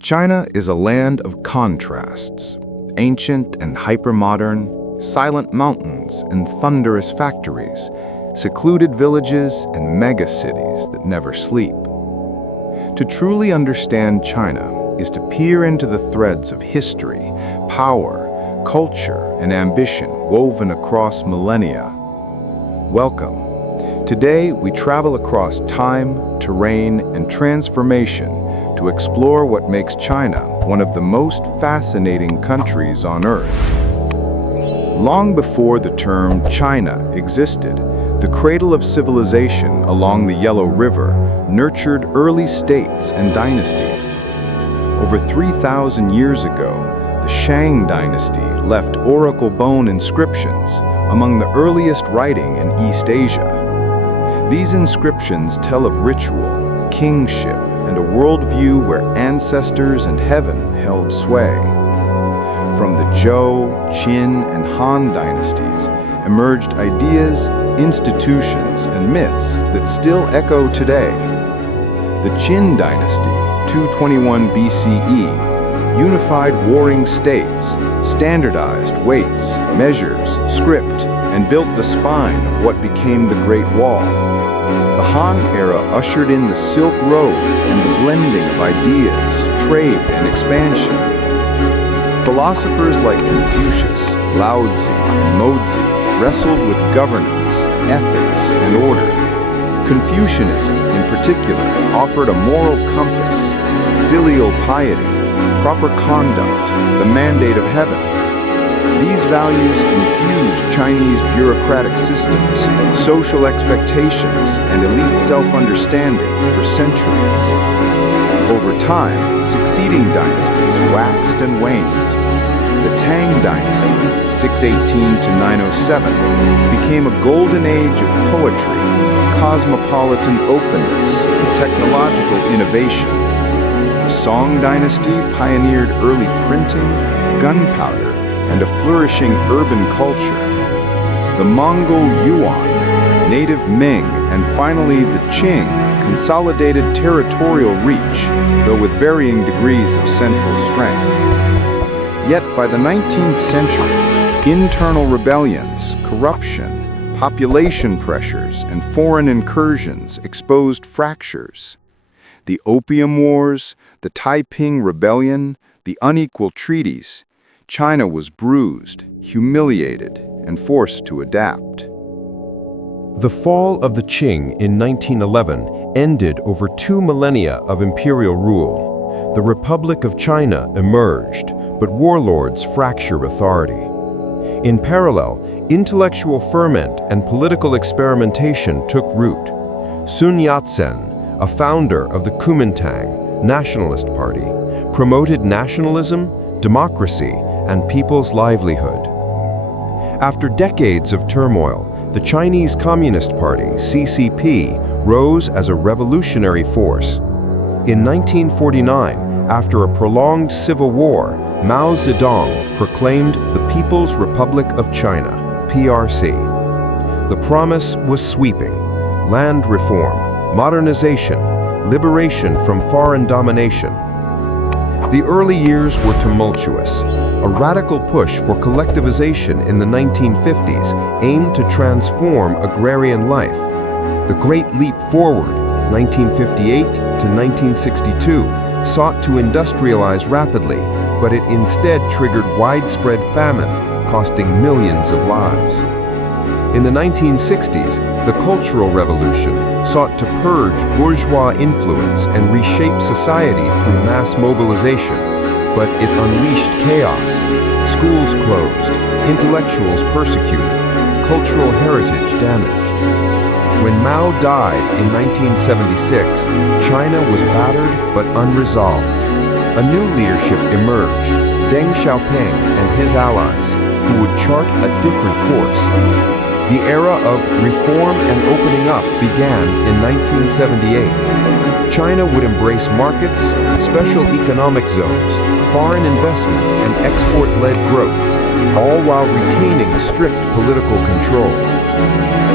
China is a land of contrasts, ancient and hypermodern, silent mountains and thunderous factories, secluded villages and megacities that never sleep. To truly understand China is to peer into the threads of history, power, culture, and ambition woven across millennia. Welcome. Today, we travel across time, terrain, and transformation to explore what makes China one of the most fascinating countries on Earth. Long before the term China existed, the cradle of civilization along the Yellow River nurtured early states and dynasties. Over 3,000 years ago, the Shang dynasty left oracle bone inscriptions among the earliest writing in East Asia. These inscriptions tell of ritual, kingship, and a worldview where ancestors and heaven held sway. From the Zhou, Qin, and Han dynasties emerged ideas, institutions, and myths that still echo today. The Qin dynasty, 221 BCE, unified warring states, standardized weights, measures, script, and built the spine of what became the Great Wall. The Han era ushered in the Silk Road and the blending of ideas, trade, and expansion. Philosophers like Confucius, Lao Tzu, and Mozi wrestled with governance, ethics, and order. Confucianism, in particular, offered a moral compass, filial piety, proper conduct, the mandate of heaven. These values infused Chinese bureaucratic systems, social expectations, and elite self-understanding for centuries. Over time, succeeding dynasties waxed and waned. The Tang dynasty, 618 to 907, became a golden age of poetry, cosmopolitan openness, and technological innovation. The Song dynasty pioneered early printing, gunpowder, and a flourishing urban culture. The Mongol Yuan, native Ming, and finally the Qing consolidated territorial reach, though with varying degrees of central strength. Yet by the 19th century, internal rebellions, corruption, population pressures, and foreign incursions exposed fractures. The Opium Wars, the Taiping Rebellion, the unequal treaties, China was bruised, humiliated, and forced to adapt. The fall of the Qing in 1911 ended over 2 millennia of imperial rule. The Republic of China emerged, but warlords fractured authority. In parallel, intellectual ferment and political experimentation took root. Sun Yat-sen, a founder of the Kuomintang Nationalist Party, promoted nationalism, democracy, and people's livelihood. After decades of turmoil, the Chinese Communist Party, CCP, rose as a revolutionary force. In 1949, after a prolonged civil war, Mao Zedong proclaimed the People's Republic of China, PRC. The promise was sweeping: land reform, modernization, liberation from foreign domination. The early years were tumultuous. A radical push for collectivization in the 1950s aimed to transform agrarian life. The Great Leap Forward, 1958 to 1962, sought to industrialize rapidly, but it instead triggered widespread famine, costing millions of lives. In the 1960s, the Cultural Revolution sought to purge bourgeois influence and reshape society through mass mobilization, but it unleashed chaos. Schools closed, intellectuals persecuted, cultural heritage damaged. When Mao died in 1976, China was battered but unresolved. A new leadership emerged, Deng Xiaoping and his allies, who would chart a different course. The era of reform and opening up began in 1978. China would embrace markets, special economic zones, foreign investment, and export-led growth, all while retaining strict political control.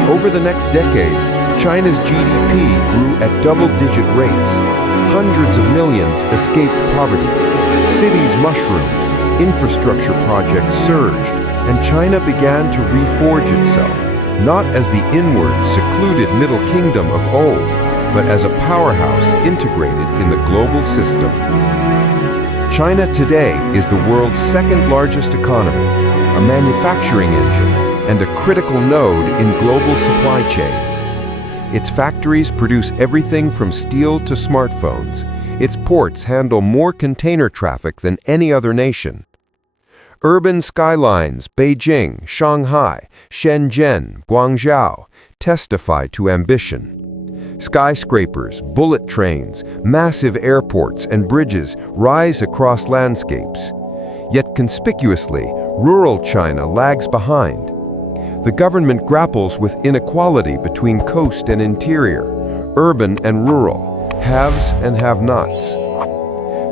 Over the next decades, China's GDP grew at double-digit rates. hundreds of millions escaped poverty. Cities mushroomed, infrastructure projects surged, and China began to reforge itself, not as the inward, secluded Middle Kingdom of old, but as a powerhouse integrated in the global system. China today is the world's second-largest economy, a manufacturing engine, and a critical node in global supply chains. Its factories produce everything from steel to smartphones. Its ports handle more container traffic than any other nation. Urban skylines, Beijing, Shanghai, Shenzhen, Guangzhou, testify to ambition. Skyscrapers, bullet trains, massive airports, and bridges rise across landscapes. Yet conspicuously, rural China lags behind. The government grapples with inequality between coast and interior, urban and rural, haves and have-nots.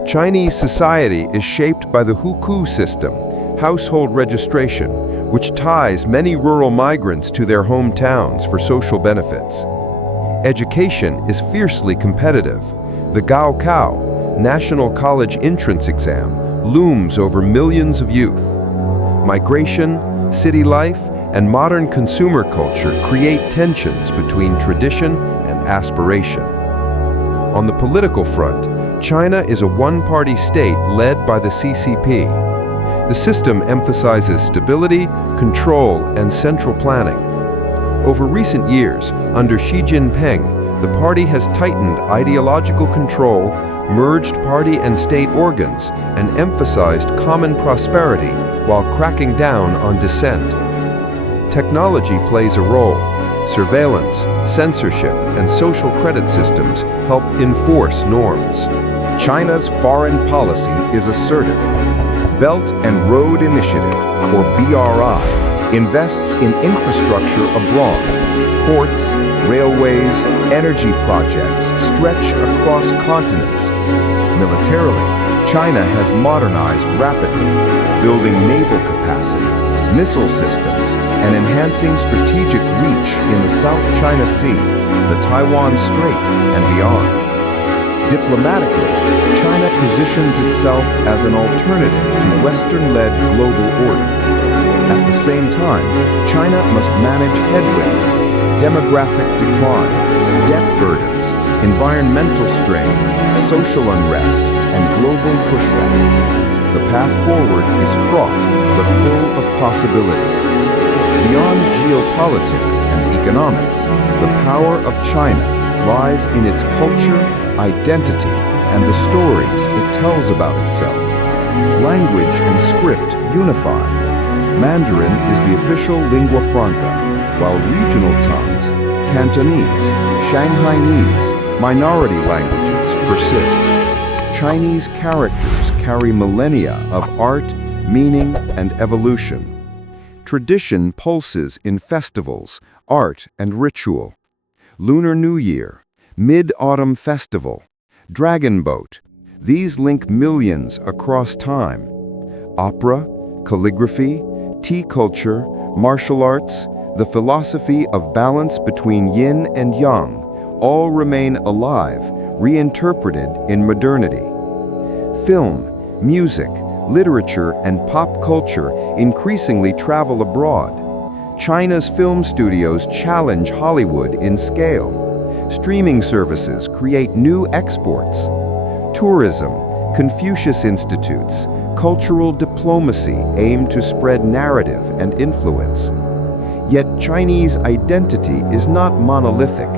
Chinese society is shaped by the hukou system, household registration, which ties many rural migrants to their hometowns for social benefits. Education is fiercely competitive. The Gaokao, National College Entrance Exam, looms over millions of youth. Migration, city life, and modern consumer culture create tensions between tradition and aspiration. On the political front, China is a one-party state led by the CCP. The system emphasizes stability, control, and central planning. Over recent years, under Xi Jinping, the party has tightened ideological control, merged party and state organs, and emphasized common prosperity while cracking down on dissent. Technology plays a role. Surveillance, censorship, and social credit systems help enforce norms. China's foreign policy is assertive. Belt and Road Initiative, or BRI, invests in infrastructure abroad. Ports, railways, energy projects stretch across continents. Militarily, China has modernized rapidly, building naval capacity, missile systems, and enhancing strategic reach in the South China Sea, the Taiwan Strait, and beyond. Diplomatically, China positions itself as an alternative to Western-led global order. At the same time, China must manage headwinds, demographic decline, debt burdens, environmental strain, social unrest, and global pushback. The path forward is fraught, but full of possibility. Beyond geopolitics and economics, the power of China lies in its culture, identity, and the stories it tells about itself. Language and script unify. Mandarin is the official lingua franca, while regional tongues, Cantonese, Shanghainese, minority languages persist. Chinese characters carry millennia of art, meaning, and evolution. Tradition pulses in festivals, art, and ritual. Lunar New Year, Mid-Autumn Festival, Dragon Boat, these link millions across time. Opera, calligraphy, tea culture, martial arts, the philosophy of balance between yin and yang, all remain alive, reinterpreted in modernity. Film, music, literature, and pop culture increasingly travel abroad. China's film studios challenge Hollywood in scale. Streaming services create new exports. Tourism, Confucius institutes, cultural diplomacy aim to spread narrative and influence. Yet Chinese identity is not monolithic.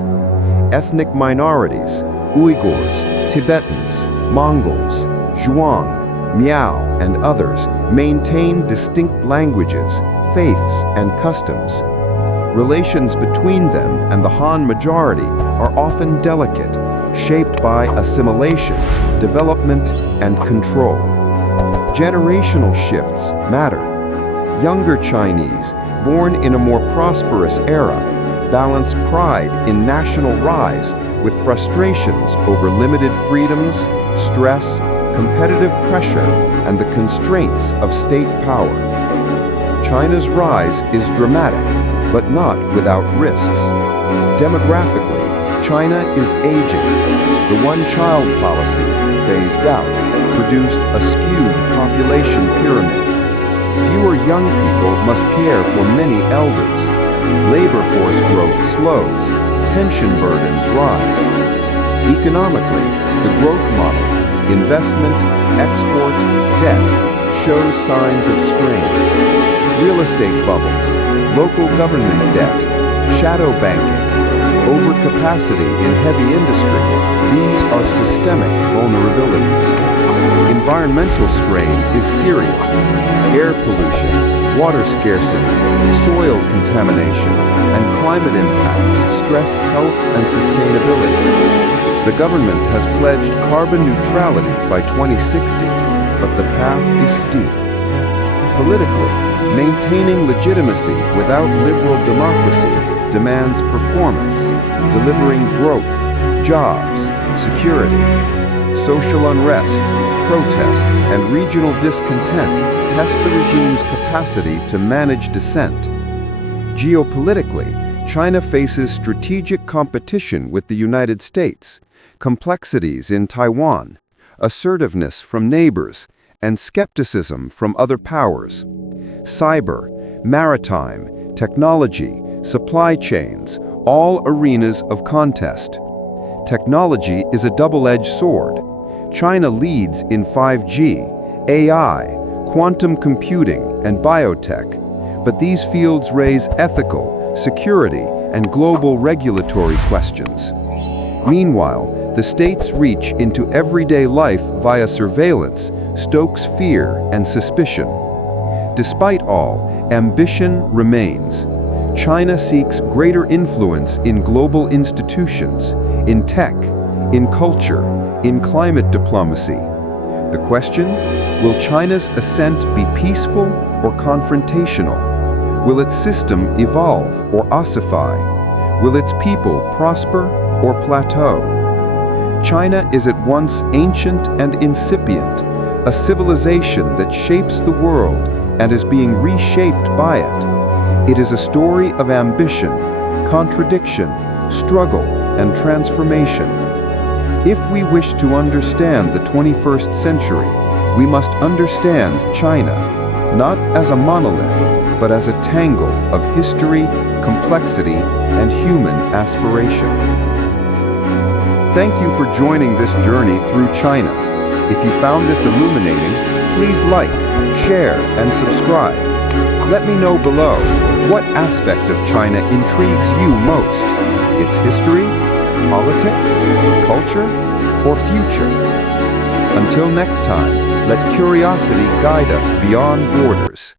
Ethnic minorities, Uyghurs, Tibetans, Mongols, Zhuang, Miao, and others maintain distinct languages, faiths, and customs. Relations between them and the Han majority are often delicate, shaped by assimilation, development, and control. Generational shifts matter. Younger Chinese, born in a more prosperous era, balance pride in national rise with frustrations over limited freedoms, stress, competitive pressure, and the constraints of state power. China's rise is dramatic, but not without risks. Demographically, China is aging. The one-child policy, phased out, produced a skewed population pyramid. Fewer young people must care for many elders. Labor force growth slows, pension burdens rise. Economically, the growth model, investment, export, debt, shows signs of strain. Real estate bubbles, local government debt, shadow banking, overcapacity in heavy industry, these are systemic vulnerabilities. Environmental strain is serious. Air pollution, water scarcity, soil contamination, and climate impacts stress health and sustainability. The government has pledged carbon neutrality by 2060, but the path is steep. Politically, maintaining legitimacy without liberal democracy demands performance, delivering growth, jobs, security. Social unrest, protests, and regional discontent test the regime's capacity to manage dissent. Geopolitically, China faces strategic competition with the United States, complexities in Taiwan, assertiveness from neighbors, and skepticism from other powers. Cyber, maritime, technology, supply chains, all arenas of contest. Technology is a double-edged sword. China leads in 5G, AI, quantum computing, and biotech, but these fields raise ethical, security, and global regulatory questions. Meanwhile, the state's reach into everyday life via surveillance stokes fear and suspicion. Despite all, ambition remains. China seeks greater influence in global institutions, in tech, in culture, in climate diplomacy. The question, will China's ascent be peaceful or confrontational? Will its system evolve or ossify? Will its people prosper or plateau? China is at once ancient and incipient, a civilization that shapes the world and is being reshaped by it. It is a story of ambition, contradiction, struggle, and transformation. If we wish to understand the 21st century, we must understand China, not as a monolith, but as a tangle of history, complexity, and human aspiration. Thank you for joining this journey through China. If you found this illuminating, please like, share, and subscribe. Let me know below, what aspect of China intrigues you most? Its history, politics, culture, or future? Until next time, let curiosity guide us beyond borders.